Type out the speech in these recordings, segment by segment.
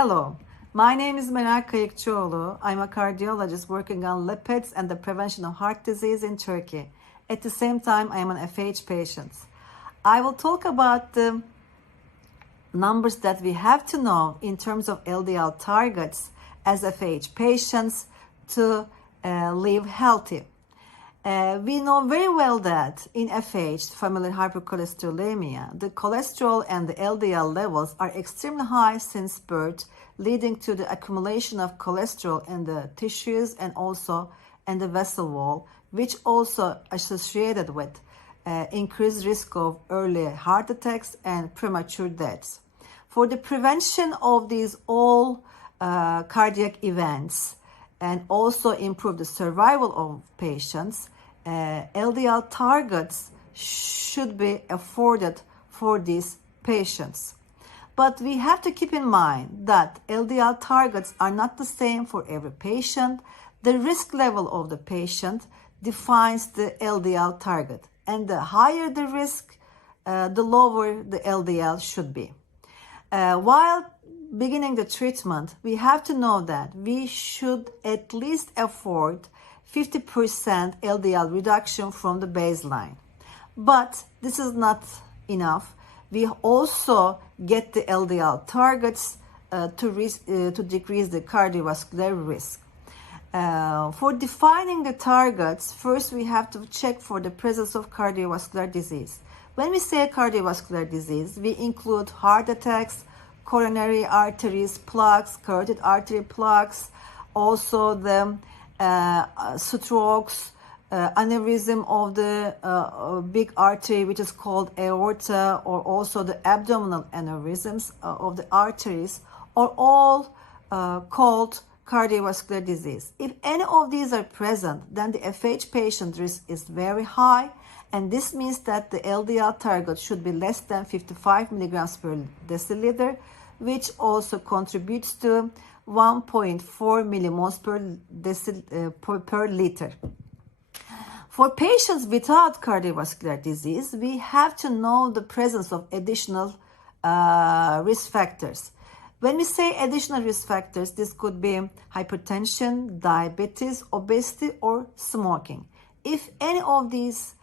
Hello, my name is Meral Kayıkçıoğlu. I'm a cardiologist working on lipids and the prevention of heart disease in Turkey. At the same time, I am an FH patient. I will talk about the numbers that we have to know in terms of LDL targets as FH patients to live healthy. We know very well that in FH, familial hypercholesterolemia, the cholesterol and the LDL levels are extremely high since birth, leading to the accumulation of cholesterol in the tissues and also in the vessel wall, which also associated with increased risk of early heart attacks and premature deaths. For the prevention of these all cardiac events and also improve the survival of patients, LDL targets should be afforded for these patients. But we have to keep in mind that LDL targets are not the same for every patient. The risk level of the patient defines the LDL target, and the higher the risk, the lower the LDL should be. While beginning the treatment, we have to know that we should at least afford 50% LDL reduction from the baseline. But this is not enough. We also get the LDL targets to decrease the cardiovascular risk. For defining the targets, first we have to check for the presence of cardiovascular disease. When we say cardiovascular disease, we include heart attacks, coronary arteries plaques, carotid artery plaques, also the strokes, aneurysm of the big artery, which is called aorta, or also the abdominal aneurysms of the arteries, are all called cardiovascular disease. If any of these are present, then the FH patient risk is very high, and this means that the LDL target should be less than 55 milligrams per deciliter, which also contributes to 1.4 millimoles per liter. For patients without cardiovascular disease, we have to know the presence of additional risk factors. When we say additional risk factors, this could be hypertension, diabetes, obesity, or smoking. If any of these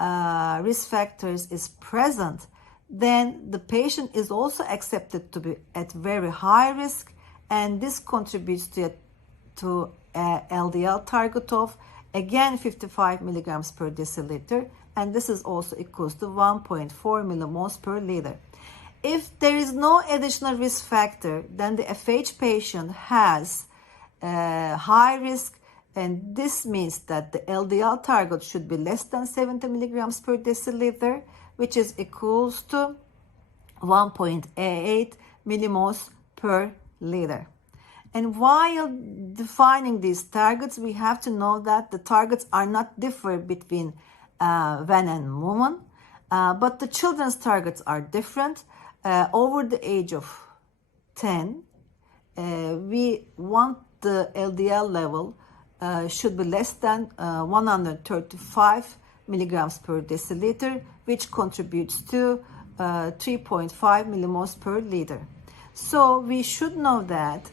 risk factors is present, then the patient is also accepted to be at very high risk, and this contributes to a LDL target of again 55 milligrams per deciliter, and this is also equals to 1.4 millimoles per liter. If there is no additional risk factor, then the FH patient has high risk, and this means that the LDL target should be less than 70 milligrams per deciliter, which is equals to 1.88 millimoles per liter. And while defining these targets, we have to know that the targets are not different between men and women, but the children's targets are different. Over the age of 10, we want the LDL level should be less than 135 milligrams per deciliter, which contributes to 3.5 millimoles per liter. So we should know that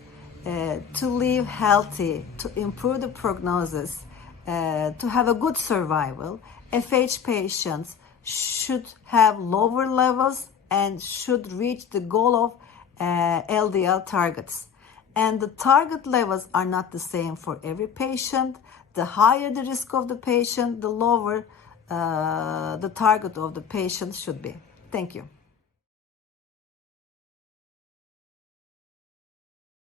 to live healthy, to improve the prognosis, to have a good survival, FH patients should have lower levels and should reach the goal of LDL targets. And the target levels are not the same for every patient. The higher the risk of the patient, the lower the target of the patient should be. Thank you.